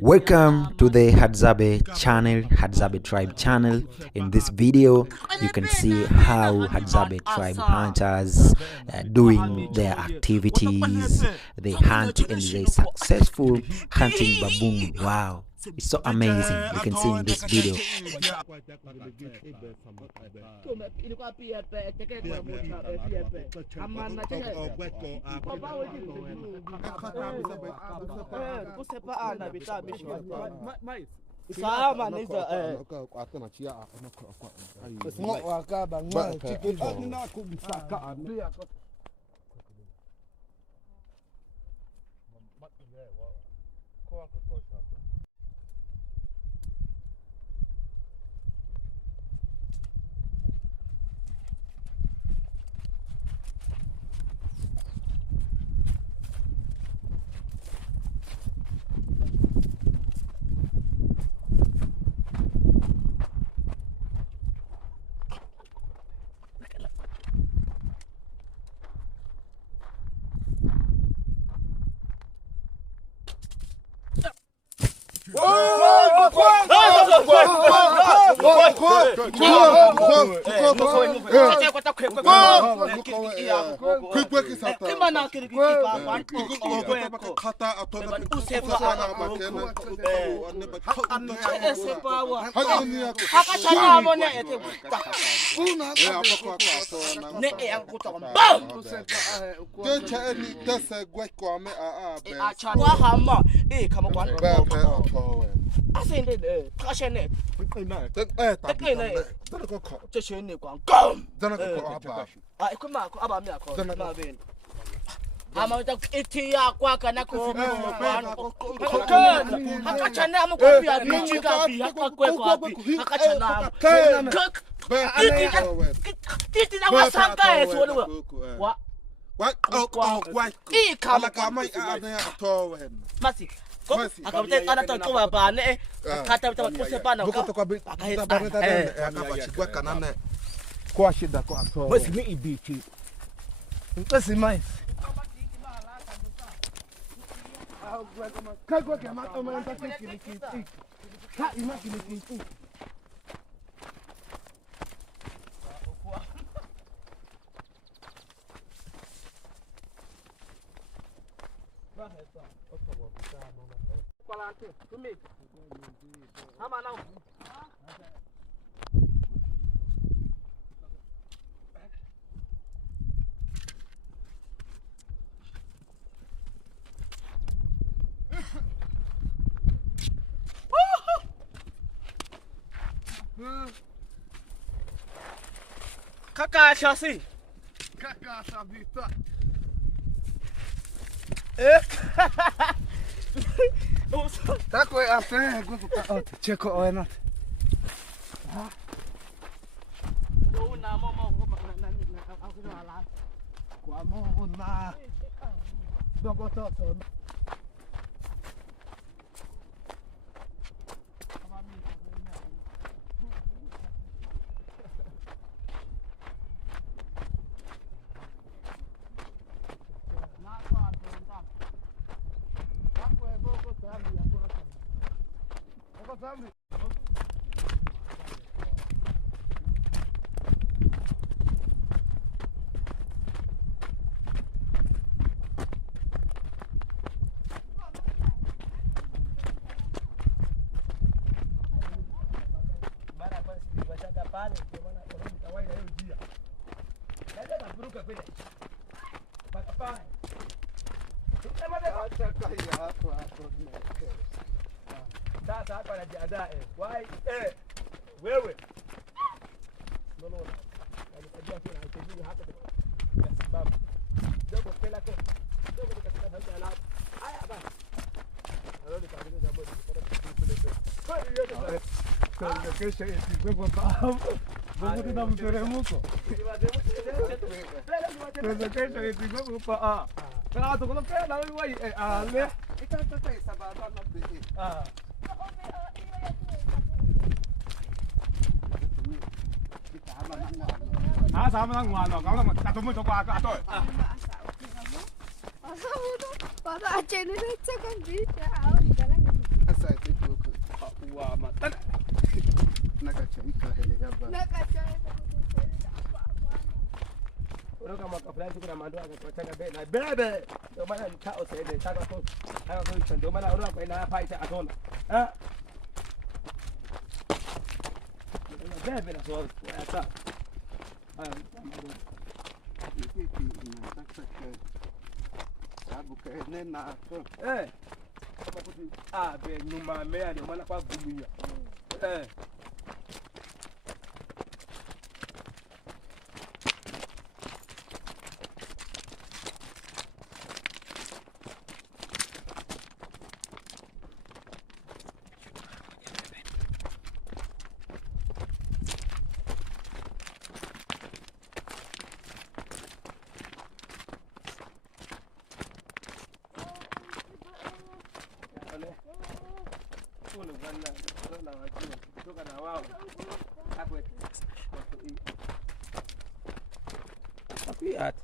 Welcome to the Hadzabe channel, Hadzabe tribe channel. In this video, you can see how Hadzabe tribe hunters doing their activities. They hunt and they're successful hunting baboon. Wow, it's so amazing. You can see in this video. Ah, tu kalau kaya lalu wai le. Ikaw tatay sa baba na bili. Ah. Ah, sama nang ngano, kau nang tak temu tu apa tu? Para aja ni cakap bisa, awak jalan. Asa ito ko. Wah, matan. Nakachemka hele yaba. Nak kacau apa-apa. Orang kama kaplan tu kena mandu agak cakap be, nah bebe. Dua mana tak usah deh, tak aku dua mana orang kau nak apa itu aton. Ah. Bebe lah soal, tak. Iki nakachemka. Sabu ka nena ko. Ah, be nyuma mea ndio maana kwa gumuya. Tapi at.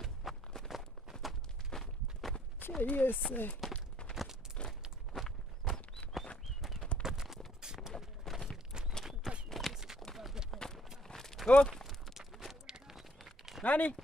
Yes. Oh. Nani?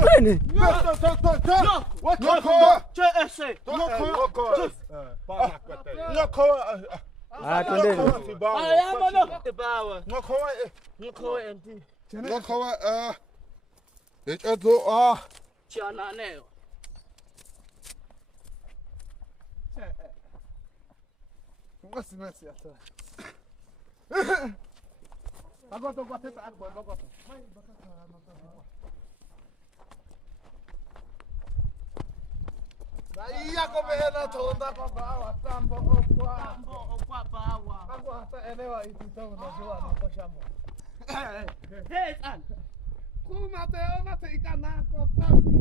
Twende. Ah, twendeni. Iya ko behena thonda ko bawa tambo okwa bawa aku hata enewa itito unajua makoshamo hey san kuma te ikana ko tambi